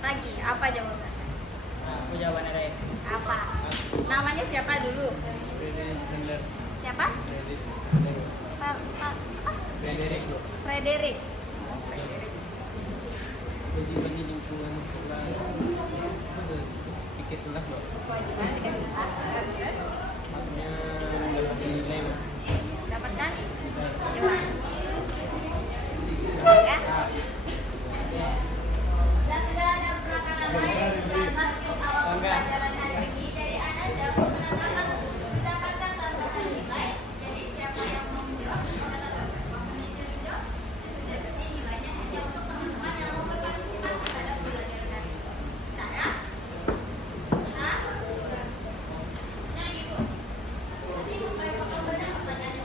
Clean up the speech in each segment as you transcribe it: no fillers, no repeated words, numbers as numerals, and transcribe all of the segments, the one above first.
lagi. Apa jawabannya? Nah, aku jawabannya deh. Apa? Namanya siapa dulu? Siapa? Apa? Frederick. Frederick. Jadi ini lingkungan pikir kelas loh. Kewajiban 13. Terus Haknya mendapatkan nilai. dapatkan jawaban. Ya. Dan sudah ada perakaran lain dicatat untuk awal pembelajaran hari ini dari Ananda untuk menentukan mendapatkan tambahan nilai. Jadi siapa yang mau menjawab mencatat kosongnya hijau sudah berarti nilainya hanya untuk teman-teman yang mau berpartisipasi pada pembelajaran hari ini. Bisa ya? Bisa? Nah ibu. Nanti supaya bakal banyak pertanyaannya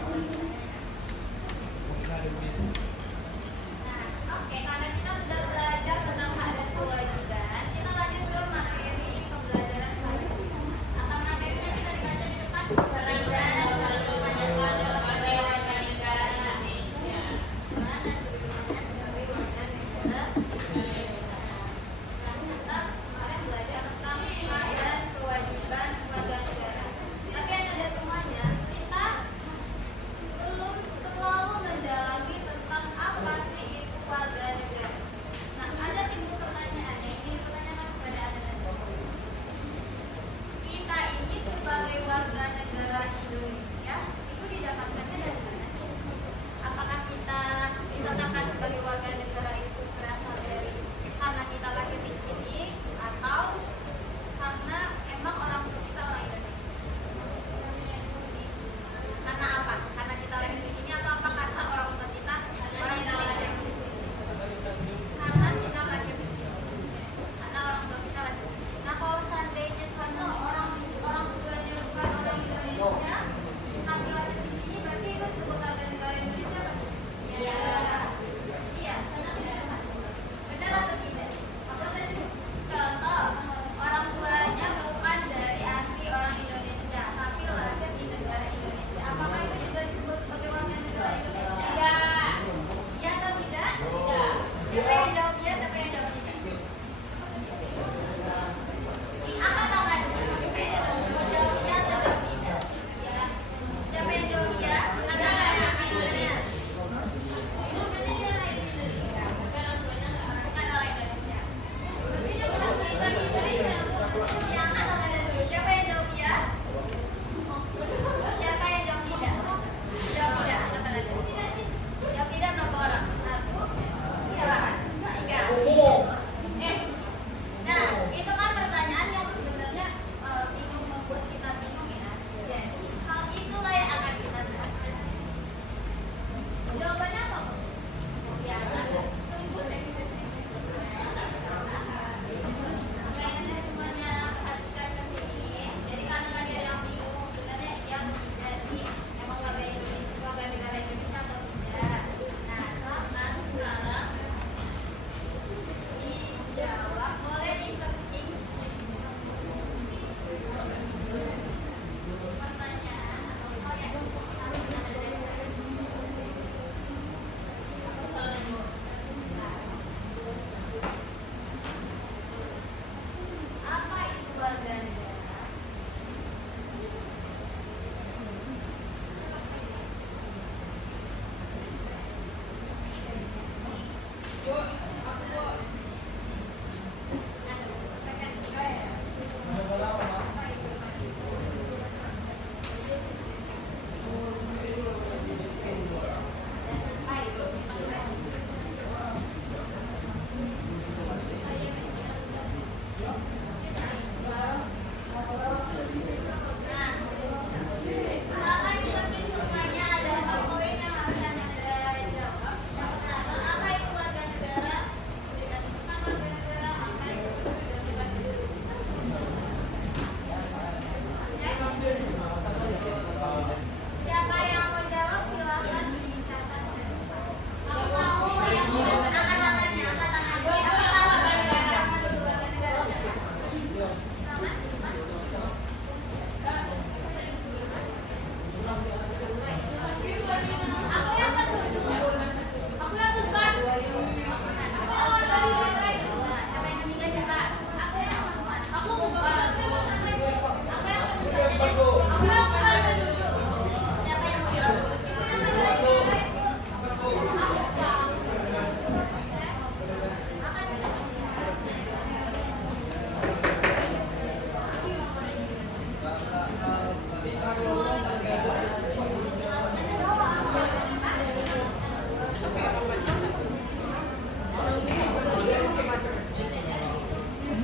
Oke, karena kita sudah belajar tentang hak dan kewajiban, kita lanjut ke materi pembelajaran selanjutnya. Atau materinya bisa dikaca di depan. Peran dan kewajiban warga negara Indonesia. Peran dan kewajibannya sebagai warga negara Indonesia. Nah, kita kemarin belajar tentang hak dan kewajiban warga negara. Tapi yang ada semuanya, kita belum terlalu mendalami tentang apa sih itu warga negara. Nah, ada timbul pertanyaannya, ini dipertanyakan kepada Anda semua. Kita ini sebagai warga negara Indonesia itu didapatkannya dari mana sih? Apakah kita ditetapkan sebagai warga negara itu berasal dari karena kita lahir di sini atau karena emang orang tua kita orang Indonesia? Karena apa? Karena kita lahir di sini atau apa karena orang tua kita orang Indonesia? Karena kita lahir di sini. Karena orang tua kita lahir di sini. Nah, kalau seandainya contoh orang tuanya bukan orang Indonesia, tapi lahir di sini berarti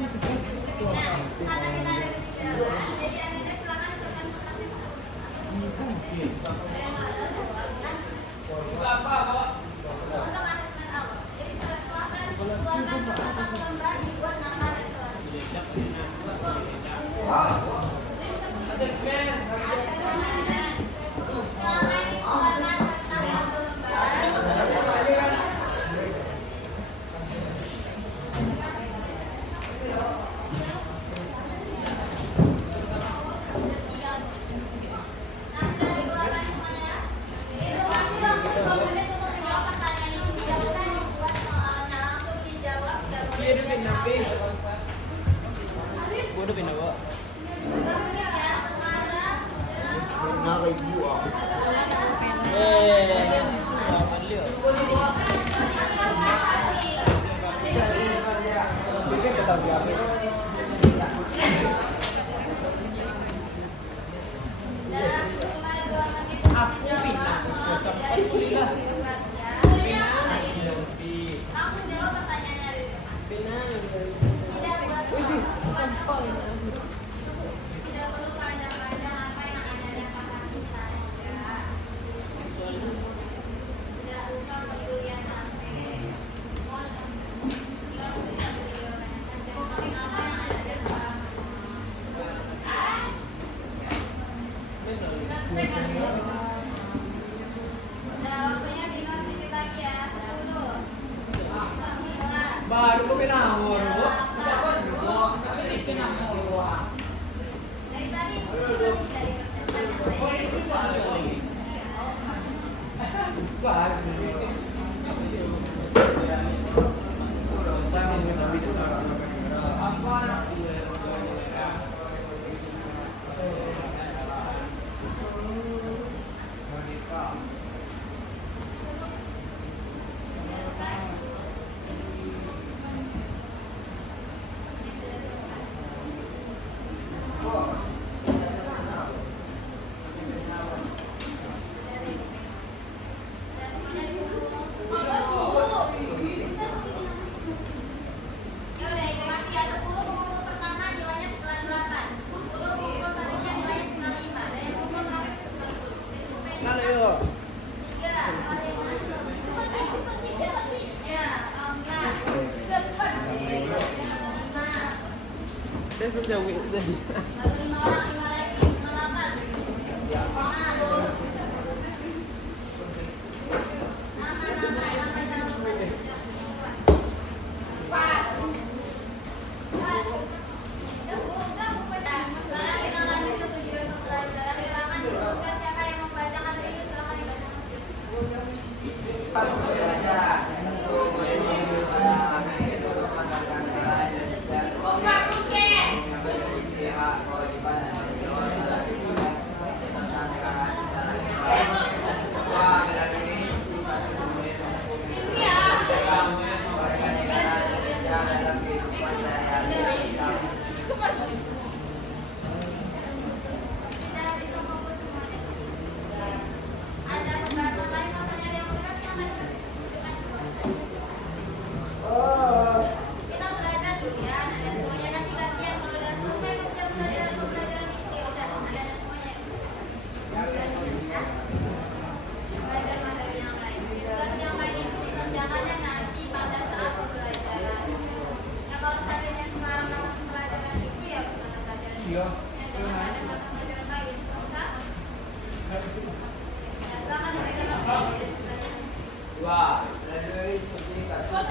Nah, karena kita ada di jalan, jadi Anda silakan ucapkan terima kasih sebelum saya nggak ada jawabkan untuk asesmen awal. Jadi saya silakan keluarkan kertas satu lembar dibuat nama dan kelas. Asesmen. Silakan dikeluarkan kertas satu lembar. Nah, sudah dikeluarkan semuanya. Itu waktu 2 menit untuk menjawab pertanyaan yang tidak usah dibuat soalnya, langsung dijawab, tidak boleh dibuat capek. Gua udah pindah bawa. 2 menit ya, sekarang sudah dalam cuma 2 menit untuk menjawab soal tidak dibuatnya. Langsung jawab pertanyaannya dari depan. Tidak buat soal. Tidak perlu panjang-panjang apa yang Anda pahami saja. Tidak usah pedulian sampai. Tinggal bisa video saja. Penting apa yang Anda pahami. Nah, waktunya tinggal sedikit lagi ya. 10, 9, Baru kok pinamor, Bu. dari tadi juga dari pertanyaan. Ya udah, itu masih ya 10 pengumpul pertama nilainya 98, 10 pengumpul selanjutnya nilainya 95, dan yang pengumpul terakhir itu 90. Mana yuk? 3, 5, Saya sejauh tadi. baru 5 orang, 5 lagi, 58. Nama, emang baca nama. Pas. Sekarang kita lanjut ke tujuan pembelajaran. Silakan disebutkan siapa yang membacakan review. Silakan dibacakan. Tidak bisa fokus semuanya. Ada pembahasan lain makanya ada yang mau dibahas, silakan. Kita belajar dulu ya, ada semuanya nanti gantian kalau udah selesai jam pembelajaran ini ya udah ada semuanya. Belajar materi yang lain. Tugas yang lain itu dikerjakannya nanti pada saat pembelajaran. Ya kalau seandainya sekarang mata pembelajaran itu ya mata pelajaran itu. Ya jangan ada mata pelajaran lain. Bisa? Ya, silakan mereka pelajaran. Dua, dari seperti kasus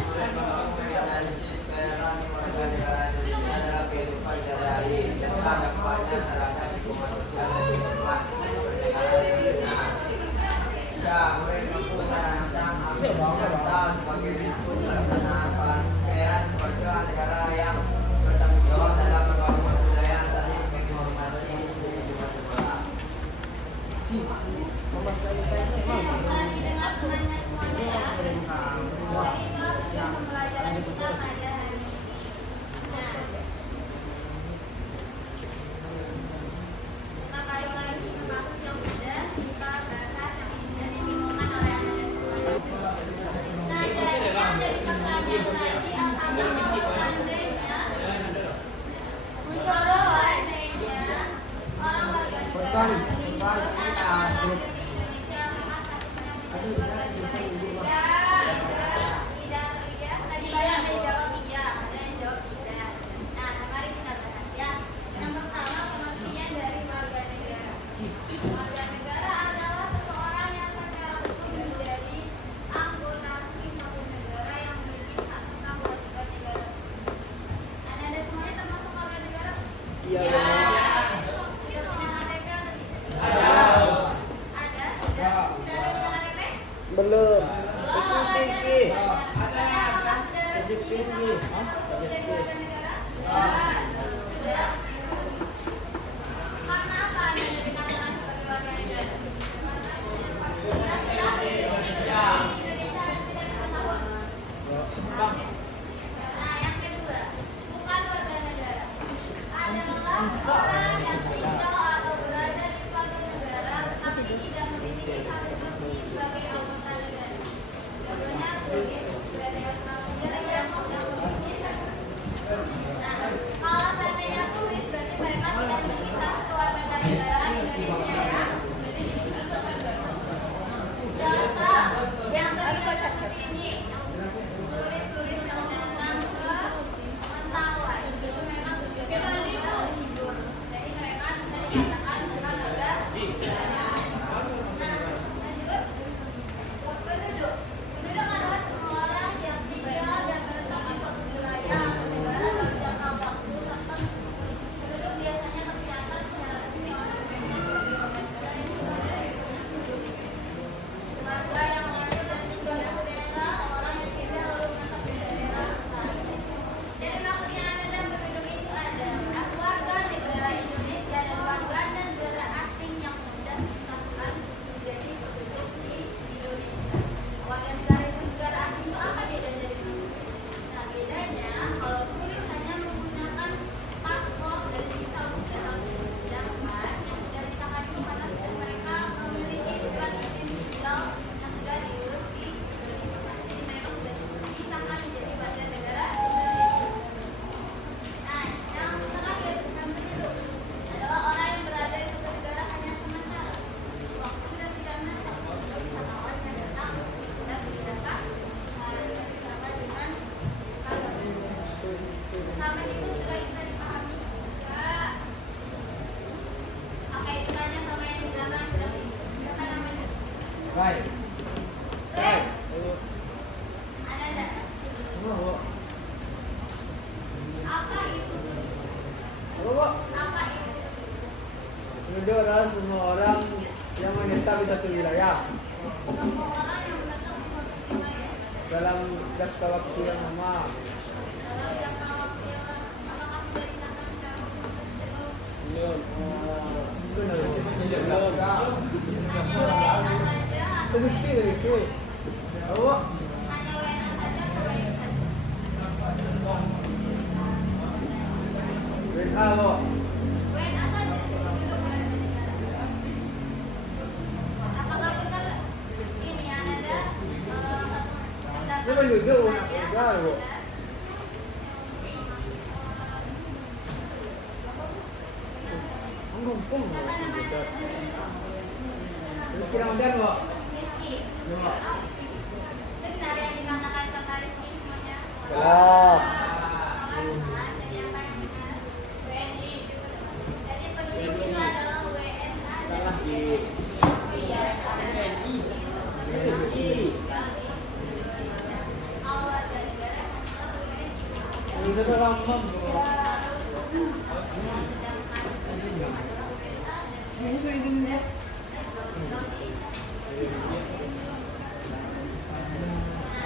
analisis daerah warga negara Indonesia dalam kehidupan sehari-hari serta dampaknya terhadap kemanusiaan dan kehidupan bernegara di dunia. Tiga, menanamkan serta sebagai bentuk pelaksanaan peran warga negara yang bertanggung jawab dalam pembangunan budaya saling menghormati Iya. Sudah punya KTP atau tidak? Ada, sudah. Sudah ada punya KTP? Belum. Belum. Tinggi. Tapi apakah sudah resmi sama menjadi warga negara? Sudah. Karena apa Anda dikatakan sebagai warga negara? Nah, yang kedua, bukan warga negara. Adalah orang yang tinggal atau berada di suatu negara tetapi tidak memiliki status resmi sebagai anggota negara. Contohnya turis berada di Australia yang memiliki. Nah, kalau seandainya turis berarti mereka tidak memiliki status kewarganegaraan Indonesia ya. Contoh yang sedang ke sini, turis-turis yang datang ke Mentawai, itu mereka tujuannya untuk berlibur. Jadi mereka bisa dikatakan bukan warga negara. Nah, lanjut. Penduduk. Penduduk adalah semua orang yang tinggal dan menetap di suatu wilayah atau negara dalam jangka waktu tertentu. Penduduk biasanya tercatat secara resmi oleh pemerintah sebagai warga negara yang berada di warga yang lahir dan tinggal di daerah, orang yang pindah lalu menetap di daerah lain. Jadi maksudnya Anda dan penduduk itu adalah warga negara Indonesia dan warga negara asing yang sudah disahkan menjadi penduduk di Indonesia. Warga negara itu negara asing itu apa bedanya dari itu? Nah, bedanya kalau turis hanya menggunakan paspor dari sisa datang, sedangkan yang sudah disahkan itu karena sudah mereka memiliki surat izin tinggal yang sudah diurus di Indonesia. Jadi mereka sudah disahkan menjadi warga negara Indonesia. Nah, yang terakhir bukan penduduk adalah orang yang berada di suatu negara hanya sementara. Waktu dan tidak menetap. Untuk wisatawan yang datang dan wisata bersama dengan keluarga. Sampai situ sudah bisa dipahami? Enggak. Oke, itu tanya sama yang di belakang sudah. Siapa namanya? Baik. Ren. Ada enggak? Mau. Apa itu? Apa? Apa itu? Penduduk adalah semua orang yang menetap di satu wilayah Semua orang yang menetap di suatu wilayah dalam jangka waktu yang lama. dalam jangka waktu yang lama. Apakah sudah disahkan secara umum? Belum. Benar. Hanya WNA saja atau Itu. Apa? hanya WNA saja atau WNA saja? WNA lo. WNA saja penduduk warga negara. Apakah benar ini ada pendapat Ini penduduk warga saya negara, Bu. benar? Ngomong. Siapa namanya tadi? Rizky Ramadan, Bu. Rizky. Ya. Benar yang dikatakan sama Rizky semuanya? Benar. Jadi apa yang benar? WNI. Jadi penduduk itu adalah WNA dan Salah di iya. Kalau warga negara adalah WNI. Udah lama, Bu.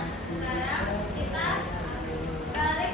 Sekarang kita balik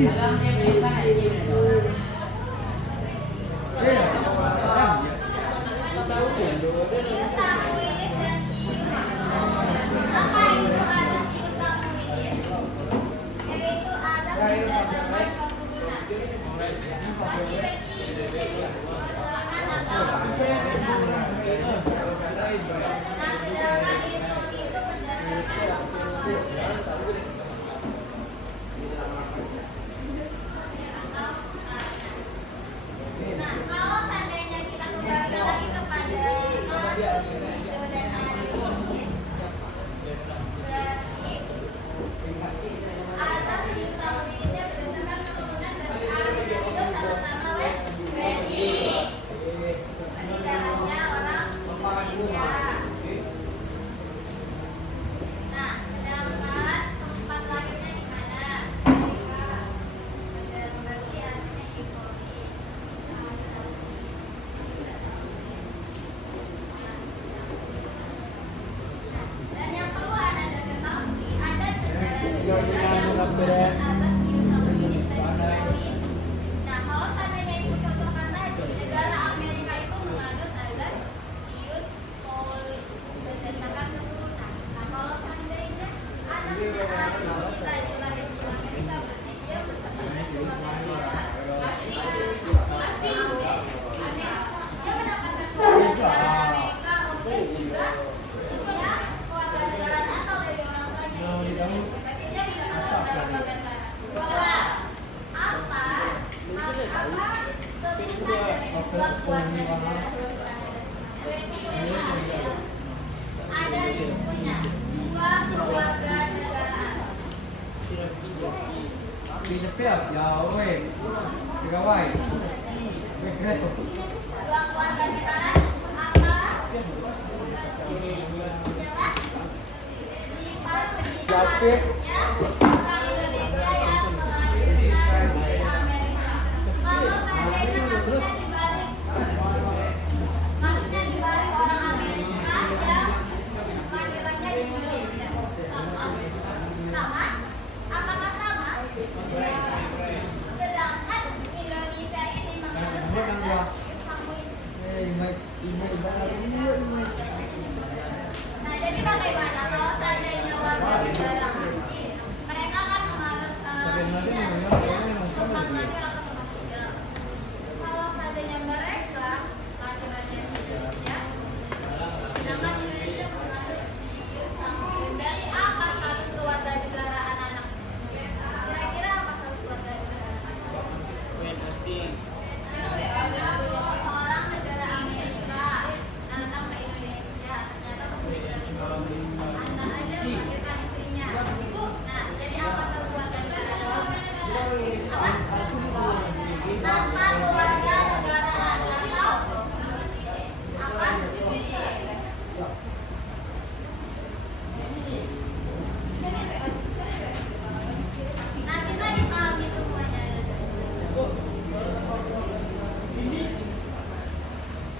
Dalamnya berita kayak gini dong. Ius sanguinis dan ius. Apa itu adat ius sanguinis? Yaitu adat berdasarkan keturunan. Masih nah, sedangkan ius itu berdasarkan keturunan. Nah, kalau seandainya kita kembali lagi kepada Markus, Guido, dan Arius, berarti atas ius sanguinisnya berdasarkan keturunan dari Arius dan Guido sama-sama Lewi. Berarti darahnya orang Indonesia. Nah, sedangkan tempat lahirnya di mana? Amerika. Dan berarti artinya Yusuf. Dan yang perlu Anda ketahui, ada negara-negara yang menggunakan atas ius sanguinis dan ius. Nah, kalau seandainya ibu contohkan tadi, negara Amerika itu menganut azas ius soli berdasarkan keturunan. Nah, kalau seandainya anaknya kita itu lahir di Amerika, berarti dia berketurunan keluarga negara asing. Dia mendapatkan kewarganegaraan Amerika, kemudian juga punya kewarganegaraan asal dari orang tuanya Indonesia. Berarti dia mendapatkan kewarganegaraan. Bahwa apa sebutan dari dua kewarganegaraan ada di bukunya dua kewarganegaraan. Dua kewarganegaraan apa? Sifatnya orang Indonesia yang melahirkan di Amerika. Kalau seandainya maksudnya dibalik orang Amerika yang lahirannya di Indonesia. Sama? Apakah sama? Sedangkan Indonesia ini menganut azas ius sanguinis. Nah, jadi bagaimana kalau seandainya warga negara asing, mereka kan menganut tempat lahir atau tempat tinggal. Kalau seandainya mereka lahirannya di Indonesia, sedangkan Indonesia menganut ius sanguinis, dari apa status kewarganegaraan anak? Kira-kira apa status kewarganegaraan anak? Orang negara Amerika datang ke Indonesia, ternyata kemudian itu Anda aja melahirkan istrinya. Nah, jadi apa status kewarganegaraan? Apa? Tanpa kewarganegaraan atau apa? Nah, bisa dipahami semuanya.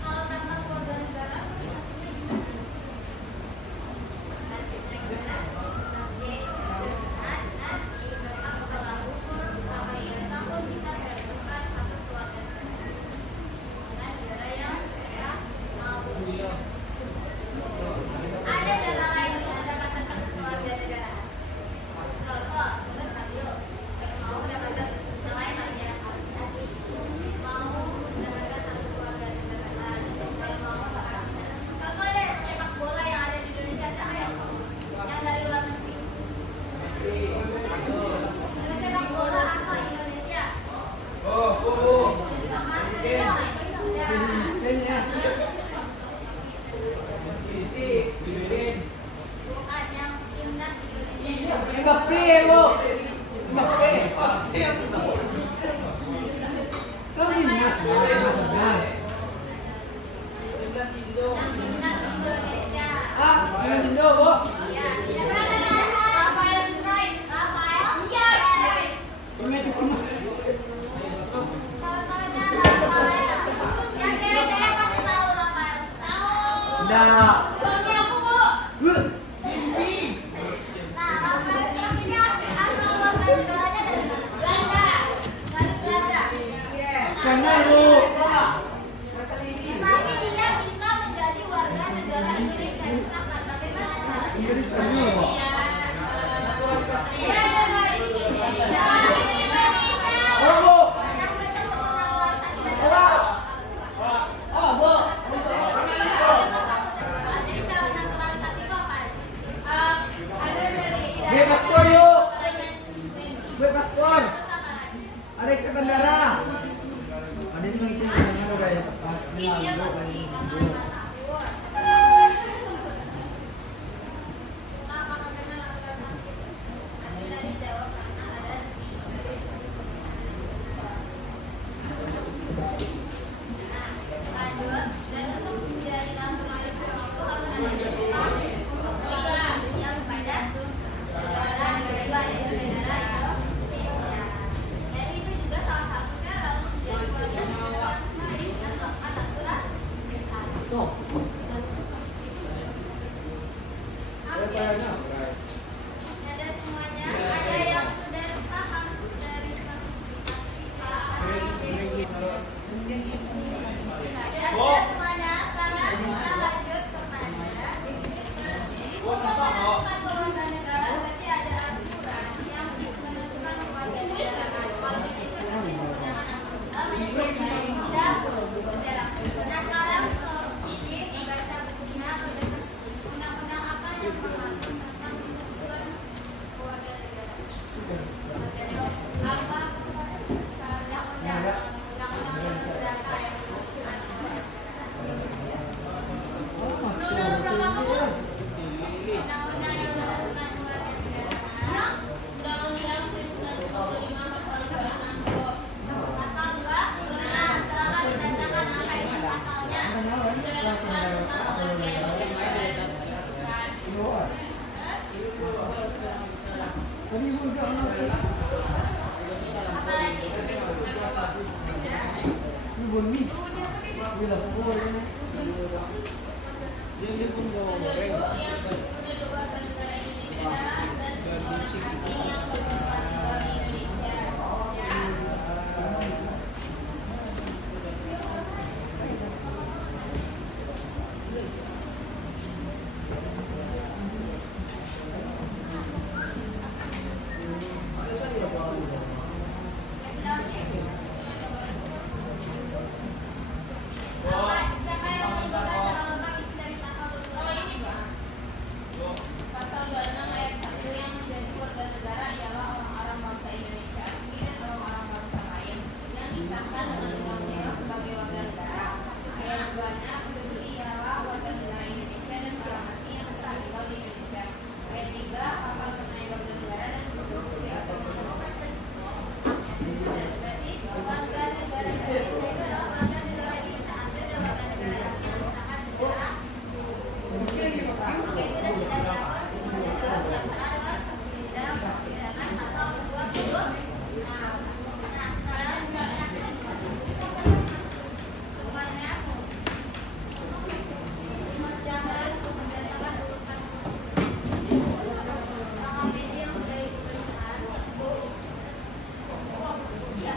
Kalau tanpa kewarganegaraan nasibnya gimana? Nasibnya gimana? Nanti mereka setelah umur 18 tahun bisa diajukan status kewarganegaraan dengan negara yang mereka mau. Ada cara lain untuk mendapatkan status kewarganegaraan. Contoh, kita sambil mau mendapatkan yang lain lagi ya, nanti mau mendapatkan status kewarganegaraan. Kalau mau contoh deh sepak bola yang ada di Indonesia siapa yang dari luar negeri? Sepak bola asal Indonesia. Bukan yang timnas Indonesia. Mbappe, Bu. Mbappe. Kau ini mas, Yang timnas Indonesia. ah, Indo, Bu. Iya. Rafael Strike. Rafael. Iya. Ini cuma Contohnya Rafael. Yang cewek-cewek pasti tahu Rafael. Tahu. Udah. Suami aku, Bu. Nah, Rafael Strike ini asal warga negaranya dari mana? Belanda. Iya, pasti. Ada semuanya, ada yang sudah paham dari ya, semuanya. Sekarang kita lanjut kepada untuk menentukan keluarga negara. Berarti ada aturan yang menentukan keluarga negara. Kalau ini seperti menggunakan nah, sekarang ini membaca bukunya atau undang-undang apa yang mengatur tentang pembentukan keluarga negara. Apa undang-undang yang berapa yang undang-undang yang menentukan keluarga negara. Undang-undang 1945 pasal 2. Pasal 2. Nah, silakan dibacakan apa itu pasalnya. Apa lagi? Siapa yang menentukan secara lengkap isi dari pasal tersebut? Pasal 26 ayat 1 yang menjadi warga negara ialah orang-orang bangsa Indonesia resmi dan orang-orang bangsa lain yang disahkan dengan undang-undang sebagai warga negara. Ayat 2-nya penduduk ialah warga negara Indonesia dan orang asing yang telah tinggal di Indonesia. Ayat 3 pasal mengenai warga negara dan penduduk atau Berarti warga negara Indonesia itu adalah warga negara Indonesia asli dan warga negara asing yang disahkan secara oke, itu sudah diatur sebenarnya dalam pelaksanaan undang-undang pasal 20. Nah, sekarang semuanya jangan kemudian urutan ini yang sudah disebutkan. Iya,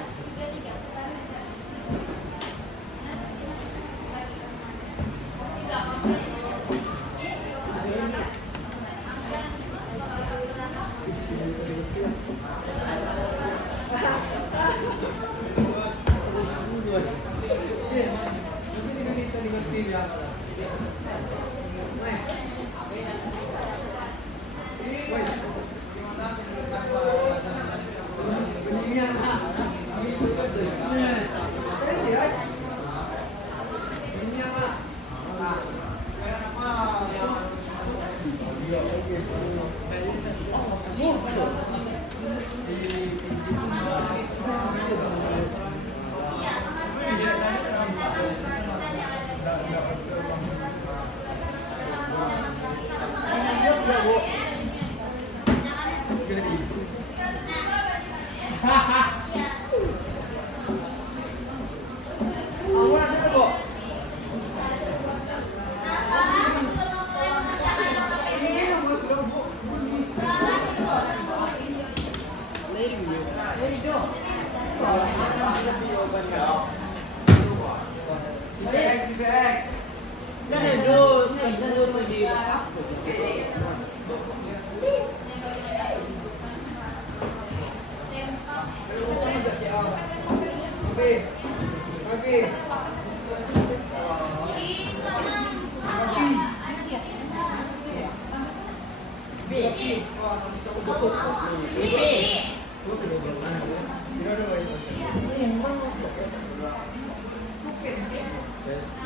33.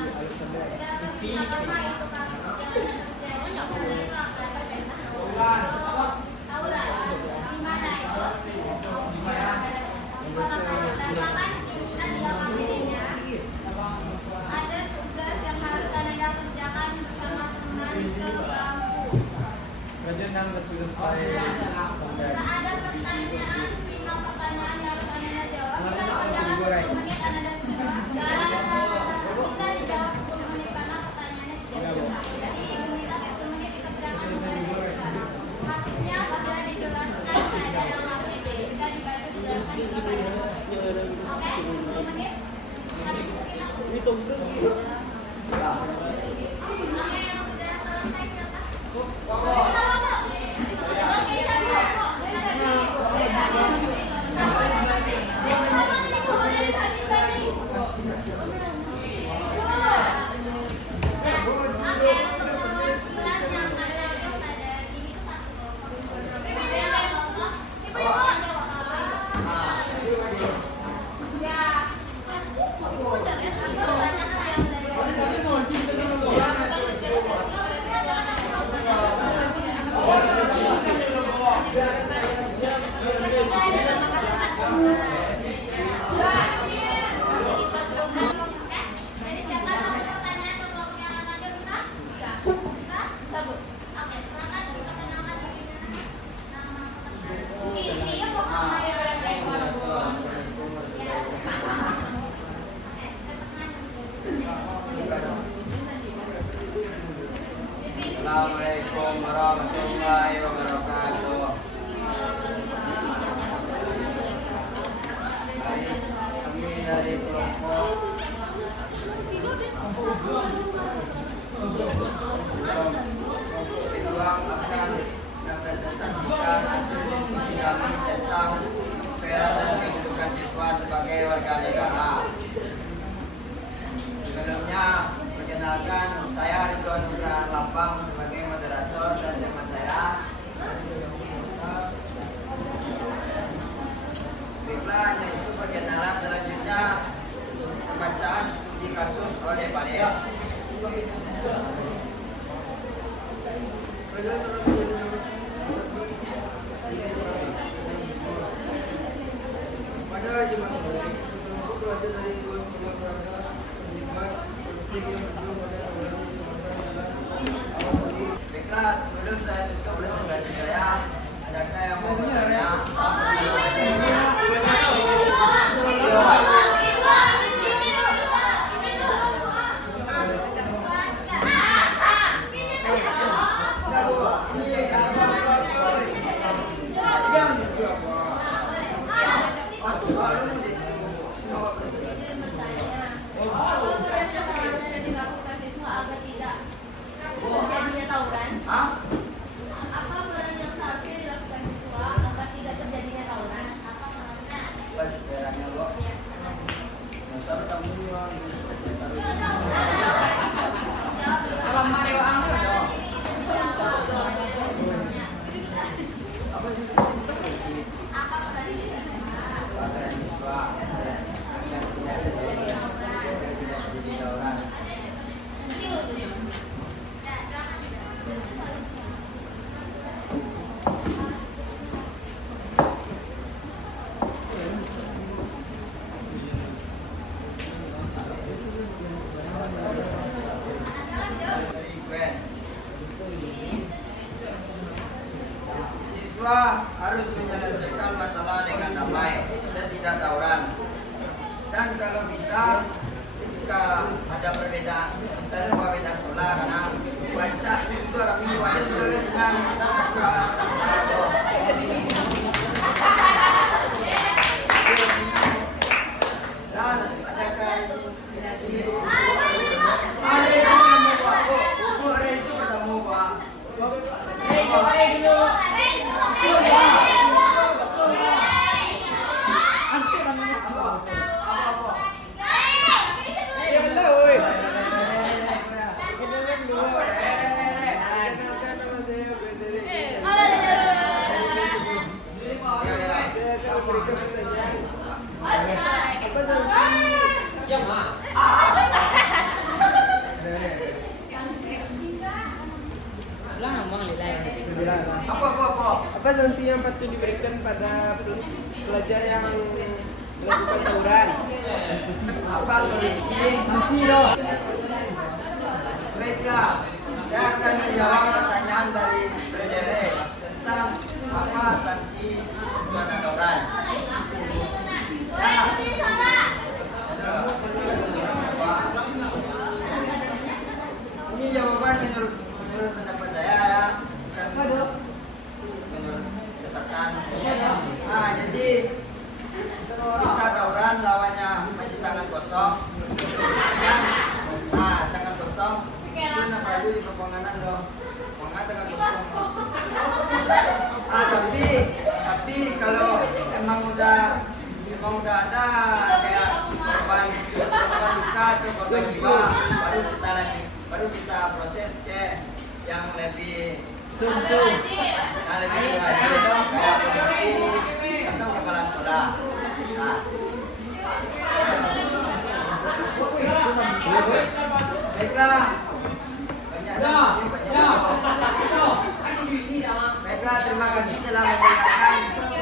ada pertanyaan, 5 pertanyaan yang harus Anda jawab. Bisa dikerjakan 10 menit, Anda sudah. Bisa dijawab 10 menit karena pertanyaannya tidak susah. Jadi minta 10 menit dikerjakan juga. Maksudnya sudah dijelaskan, ada yang APD. Bisa dibantu dijelaskan juga pada. Oke, 10 menit. Habis itu kita Oke, yang sudah selesai siapa? Jadi siapa satu pertanyaan untuk kelompok yang akan hadir bisa? Bisa? Sabut. Oke, silakan diperkenalkan dirinya. Nama peserta. Isinya pokoknya yang ada di keluarga. Oke, ketengahan. Assalamualaikum warahmatullahi wabarakatuh. Baik, kami dari kelompok pejuang akan mempresentasikan hasil diskusi kami tentang peran dan kedudukan siswa sebagai warga negara. Sebelumnya, perkenalkan saya Ridwan Nugraha Lapang sebagai moderator dan teman saya. Baiklah, yaitu perkenalan selanjutnya pembacaan studi kasus oleh Pak Dea. Pada Jumat sore, sekelompok pelajar dari dua sekolah olahraga terlibat konflik yang berujung pada tawuran di kawasan jalan awal pagi. Baiklah, sebelum saya tutup presentasi saya, adakah yang mau bertanya? Hah? Apa peran yang seharusnya dilakukan siswa agar tidak terjadinya tawuran? Pas sebenarnya lo. Dasar kamu yang pada siswa yang tidak terjadi tawuran. Dari Gwen. Siswa harus menyelesaikan masalah dengan damai dan tidak tawuran. Dan kalau bisa, ketika ada perbedaan, misalnya beda sekolah karena baca itu kami wajib tulisan dan ada yang mau Pak, Bu, ada itu bertemu Pak. Apa sanksi yang patut diberikan pada pelajar yang melakukan tawuran? Apa solusi? Baiklah, saya akan menjawab pertanyaan dari Frederick tentang apa sanksi tuan dauran. Ini jawaban menurut pendapat saya ya. Menurut catatan. Nah, jadi kita dauran lawannya masih tangan kosong. Nah, tangan kosong itu namanya di perponganan loh. Tangan kosong. Tapi kalau emang udah ada kayak korban luka atau korban jiwa, baru kita proses ke yang lebih lebih berhasil kayak polisi atau kepala sekolah. Nah, baiklah. Baiklah, terima kasih telah mendengarkan.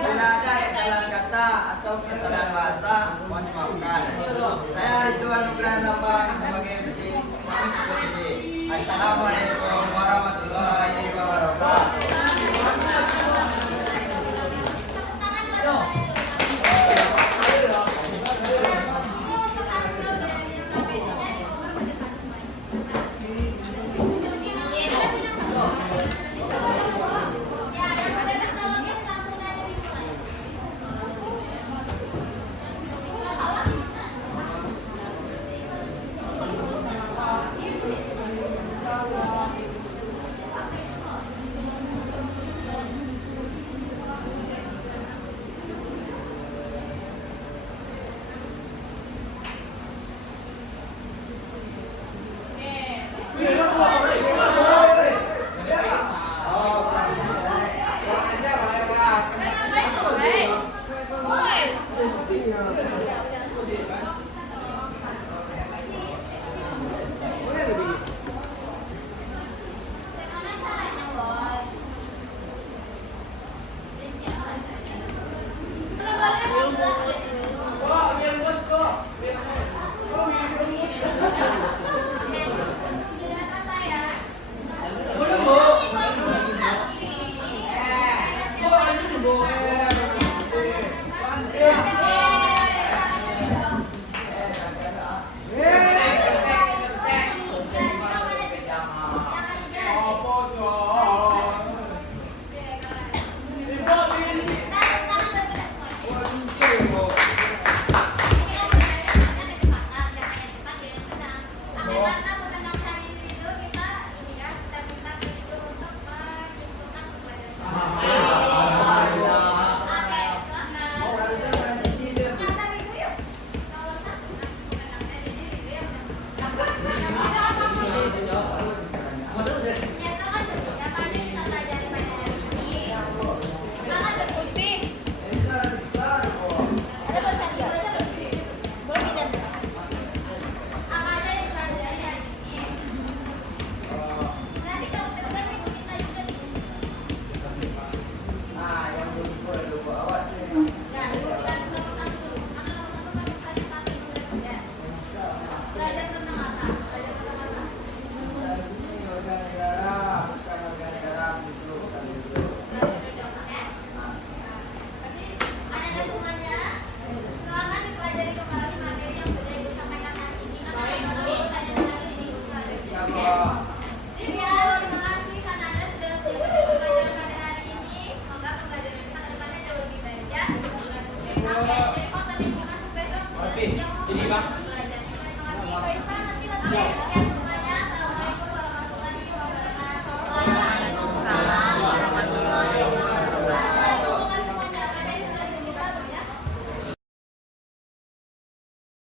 Bila ada kesalahan kata atau kesalahan bahasa, mohon dimaafkan. Saya Ridwan Nugraha Nambang sebagai MC. Assalamualaikum warahmatullahi wabarakatuh. Jadi bang.